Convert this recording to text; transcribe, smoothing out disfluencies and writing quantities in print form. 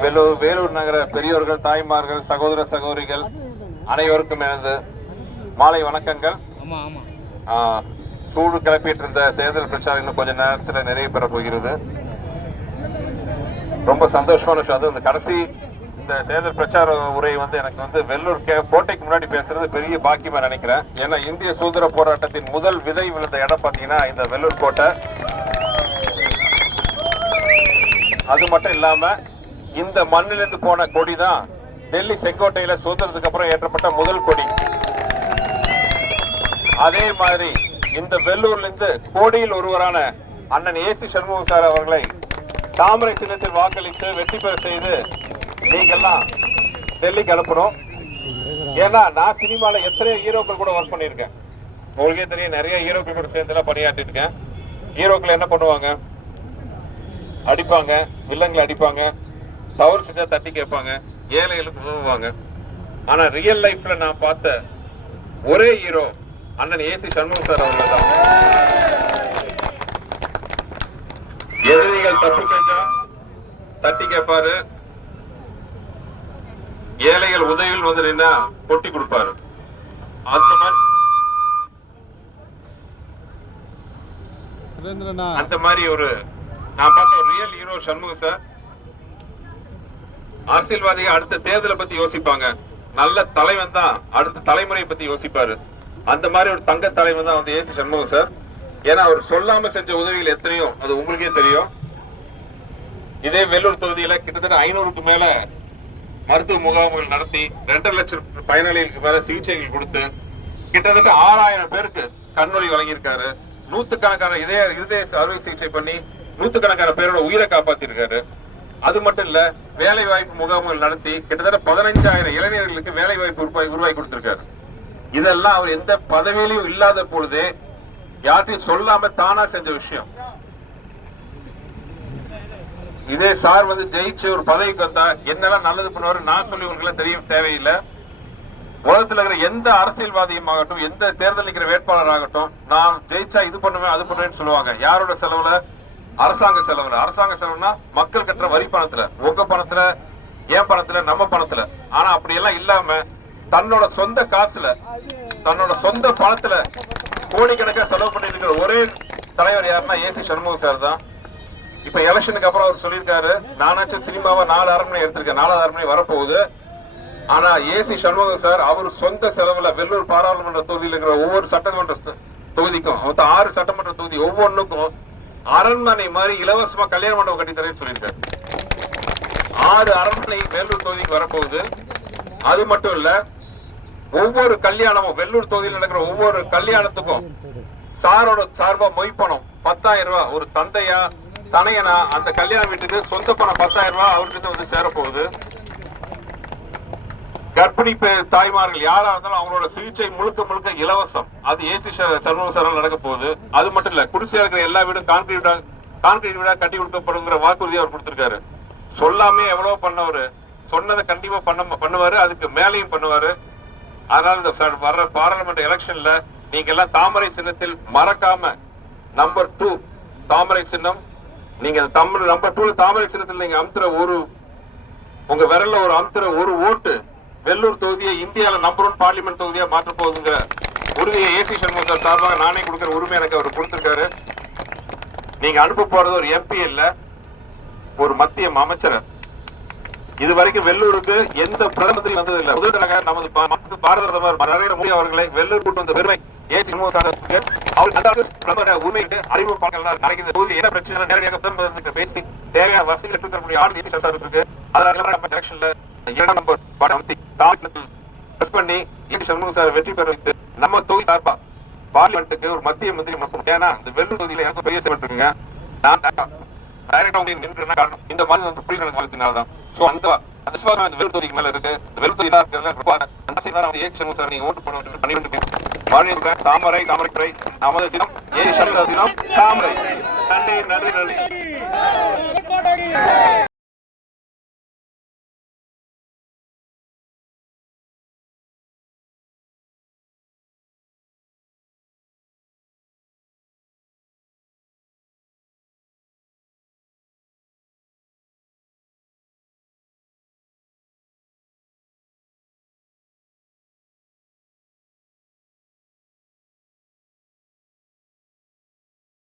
வேலூர் நகர பெரியோர்கள், தாய்மார்கள், சகோதர சகோதரிகள் அனைவருக்கும் எனது மாலை வணக்கங்கள். சூடு கிளப்பிட்டு இருந்த தேர்தல் பிரச்சாரம் இன்னும் கொஞ்ச நேரத்தில் நிறைவு பெற போகிறது. ரொம்ப சந்தோஷமான விஷயம். அது இந்த கடைசி இந்த தேர்தல் பிரச்சார உரை எனக்கு வெள்ளூர் கோட்டைக்கு முன்னாடி பேசுறது பெரிய பாக்கியமா நினைக்கிறேன். ஏன்னா இந்திய சுதந்திர போராட்டத்தின் முதல் விதை விழுந்த இடம் பார்த்தீங்கன்னா இந்த வெள்ளூர் கோட்டை. அது மட்டும் இல்லாம இந்த மண்ணிலிருந்து போன கொடி தான் டெல்லி செங்கோட்டையில சுதந்திரத்துக்கு அப்புறம் ஏற்றப்பட்ட முதல் கொடி. அதே மாதிரி இந்த வெள்ளூர்ல இருந்து கோடியில் ஒருவரான அண்ணன் ஏசி சண்முகம் சார் அவர்களை தாமரை சின்னத்தில் வாக்களித்து வெற்றி பெற செய்து நீங்கெல்லாம் டெல்லிக்கு அனுப்பணும். ஏன்னா நான் சினிமால எத்தனையோ ஹீரோக்கள் கூட ஒர்க் பண்ணியிருக்கேன். உங்களுக்கே தெரியும், நிறைய ஹீரோக்கள் கூட சேர்ந்து பணியாற்றி இருக்கேன். ஹீரோக்கள் என்ன பண்ணுவாங்க? அடிப்பாங்க, வில்லங்களை அடிப்பாங்க, தவறு செஞ்சா தட்டி கேட்பாங்க, ஏழைகளுக்கு உதவுவாங்க. ஆனா ரியல் லைஃப்ல நான் பார்த்த ஒரே ஹீரோ அண்ணன் ஏசி சண்முகம் சார் அவர்கள் தான். எதிரிகள் தப்பு செஞ்சா தட்டி கேட்பாரு, ஏழைகள் உதவிகள் நின்னா கொட்டி கொடுப்பாரு. அந்த மாதிரி ஒரு நான் பார்த்த ஒரு ரியல் ஹீரோ சண்முகம் சார். அரசியல்வாதிகள் அடுத்த தேர்தலை பத்தி யோசிப்பாங்க, நல்ல தலைவன் தான் அடுத்த தலைமுறை பத்தி யோசிப்பாரு. அந்த மாதிரி ஒரு தங்க தலைவன் தான் ஏசி சண்முகம் சார். ஏன்னா அவர் சொல்லாம செஞ்ச உதவிகள் எத்தனையோ அது உங்களுக்கே தெரியும். இதே வெள்ளூர் தொகுதியில கிட்டத்தட்ட 500க்கு மேல மருத்துவ முகாம்கள் நடத்தி 2.5 லட்சம் பயனாளிகளுக்கு மேல சிகிச்சைகள் கொடுத்து கிட்டத்தட்ட 6000 பேருக்கு கண்ணொளி வழங்கியிருக்காரு. நூத்துக்கணக்கான இதய அறுவை சிகிச்சை பண்ணி நூத்துக்கணக்கான பேரோட உயிரை காப்பாத்திருக்காரு. அது மட்டும் இல்ல, வேலை வாய்ப்பு முகாம்கள் நடத்தி கிட்டத்தட்ட 15,000 இளைஞர்களுக்கு வேலை வாய்ப்பு உருவாக்கி கொடுத்திருக்காரு. இதெல்லாம் அவர் எந்த பதவியிலும் இல்லாத பொழுதே யார்ட்டையும் சொல்லாம தானா செஞ்ச விஷயம். இதே சார் ஜெயிச்சு ஒரு பதவிக்கு வந்தா என்னெல்லாம் நல்லது பண்ணுவாரு நான் சொல்லி உங்களுக்கு தெரிய தேவையில்லை. உலகத்தில் இருக்கிற எந்த அரசியல்வாதியும் ஆகட்டும், எந்த தேர்தல் நிற்கிற வேட்பாளர் ஆகட்டும், நான் ஜெயிச்சா இது பண்ணுவேன் அது பண்ணுவேன்னு சொல்லுவாங்க. யாரோட செலவுல? அரசாங்க செலவுல. அரசாங்க செலவுனா மக்கள் கட்டுற வரி பணத்துல, உங்க பணத்துல, என் பணத்துல, நம்ம பணத்துல. ஆனா அப்படி எல்லாம் இல்லாம தன்னோட சொந்த காசுல, தன்னோட சொந்த பணத்துல கோடிக்கணக்கா செலவு பண்ணி இருக்கிற ஒரே தலைவர் யாருன்னா ஏசி சண்முகம் சார் தான். இப்ப எலெக்ஷனுக்கு அப்புறம் அவர் சொல்லியிருக்காரு, நானாச்சும் சினிமாவை 4 அரண்மனை எடுத்திருக்கேன், 4வது அரண்மனை வரப்போகுது. ஆனா ஏசி சண்முகம் சார் அவர் சொந்த செலவுல வெள்ளூர் பாராளுமன்ற தொகுதியில் இருக்கிற ஒவ்வொரு சட்டமன்ற தொகுதிக்கும் 6 சட்டமன்ற தொகுதி ஒவ்வொன்றுக்கும் அரண்மனை மாதிரி இலவசமா கல்யாண மண்டபம் கட்டி தரேன்னு சொல்லியிருக்காரு. 6 அரண்மனை வேலூர் தொகுதிக்கு வரப்போகுது. அது மட்டும் இல்ல, ஒவ்வொரு கல்யாணமும் வெள்ளூர் தொகுதியில் நடக்கிற ஒவ்வொரு கல்யாணத்துக்கும் சாரோட சார்பா மொய்ப்பணம் 10,000 ரூபாய். ஒரு தந்தையா தனையனா அந்த கல்யாண வீட்டுக்கு சொந்த பணம் 10,000 ரூபாய் அவர்கிட்ட சேரப்போகுது. கர்ப்பிணி தாய்மார்கள் யாரா இருந்தாலும் அவங்களோட சிகிச்சை முழுக்க இலவசம். அது ஏசி சண்முகம் சாரால் நடக்க போகுது. அது மட்டும் இல்ல, குடிசையா இருக்கிற எல்லா வீடும் கான்கிரீட் வீடா கட்டி கொடுக்கப்படுங்கிற வாக்குறுதி அவர் கொடுத்திருக்காரு. சொல்லாமே எவ்வளவு பண்ணவரு, சொன்னதை கண்டிப்பா பண்ணுவாரு, அதுக்கு மேலையும் பண்ணுவாரு. அதனால இந்த வர்ற பாராளுமன்ற எலெக்ஷன்ல நீங்க எல்லாம் தாமரை சின்னத்தில் மறக்காம நம்பர் 2 தாமரை சின்னம், நீங்க நம்பர் 2 தாமரை சின்னத்தில் நீங்க அமுத்துற உங்க விரல்ல அமுத்துற ஒரு ஓட்டு வெள்ளூர் தொகுதியை இந்தியாவில நம்பர் 1 பார்லிமெண்ட் தொகுதியா மாற்ற போகுதுங்கிற உறுதியை ஏசி சண்முகம் சார் சார்பாக நானே கொடுக்கிற உரிமை எனக்கு அவர் கொடுத்திருக்காரு. நீங்க அனுப்ப போறது ஒரு எம்பி இல்ல, ஒரு மத்திய அமைச்சர். இதுவரைக்கும் வெள்ளூருக்கு எந்த பிரதமர் வந்தது இல்ல. முதலாக நமது பாரத பிரதமர் நரேந்திர மோடி அவர்களை வெள்ளூர் கூட்டு வந்த பெருமை ஏசி சண்முகம் சாருக்கு. அவர் உரிமைக்கு அறிமுகங்கள் நடக்கிற தொகுதி என்ன பிரச்சனை நேரடியாக பிரதமர் பேசி தேவையான வசதிகள் எடுத்து தரக்கூடிய ஆள் ஏசி சார் இருக்கு. அதனால எலெக்ஷன்ல 2 நம்பர் பண்ணி ஏசி சண்முகம் சார் வெற்றி பெற வைத்து நம்ம தொகுதி சார்பா பார்லிமெண்ட்டுக்கு ஒரு மத்திய மந்திரி அனுப்பணும். ஏன்னா இந்த வெள்ளூர் தொகுதியில எனக்கு பெரிய சேவை இருக்குங்க. நான் காரணம் இந்த மாதிரி புலிகளுக்கு வாழ்த்தினால்தான். அந்த வெள்ளூர் தொகுதிக்கு மேல இருக்கு. வெள்ளூர் தொகுதி ஏசி சண்முகம் சார் நீங்க ஓட்டு போட 12 தாமரை தாமரை நமது சினம் ஏசி சண்முக சினம் தாமரை. நன்றி நன்றி நன்றி.